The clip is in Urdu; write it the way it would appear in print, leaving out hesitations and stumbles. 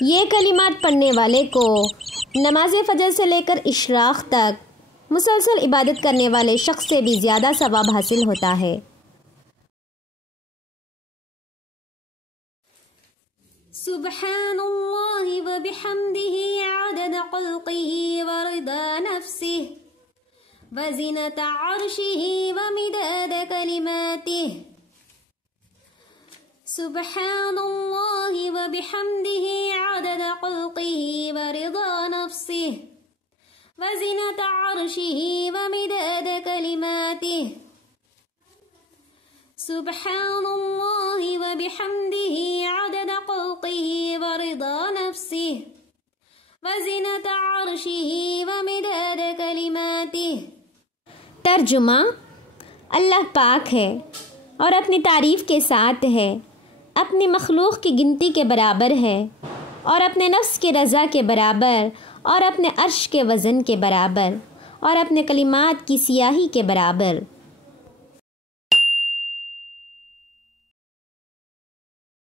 یہ کلمات پڑھنے والے کو نماز فجر سے لے کر اشراق تک مسلسل عبادت کرنے والے شخص سے بھی زیادہ ثواب حاصل ہوتا ہے۔ سبحان اللہ و بحمدہ عدد خلقہ و رضا نفسہ و زینت عرشہ و مداد کلماتہ۔ سبحان اللہ و بحمدہ عدد خلقہ و رضا نفسہ و زینت عرشہ و مداد کلماتہ۔ سبحان اللہ و بحمدہ عدد خلقہ و رضا نفسہ و زینت عرشہ و مداد کلماتہ۔ ترجمہ: اللہ پاک ہے اور اپنی تعریف کے ساتھ ہے، اپنی مخلوق کی گنتی کے برابر ہے اور اپنے نفس کی رضا کے برابر اور اپنے عرش کے وزن کے برابر اور اپنے کلمات کی سیاہی کے برابر۔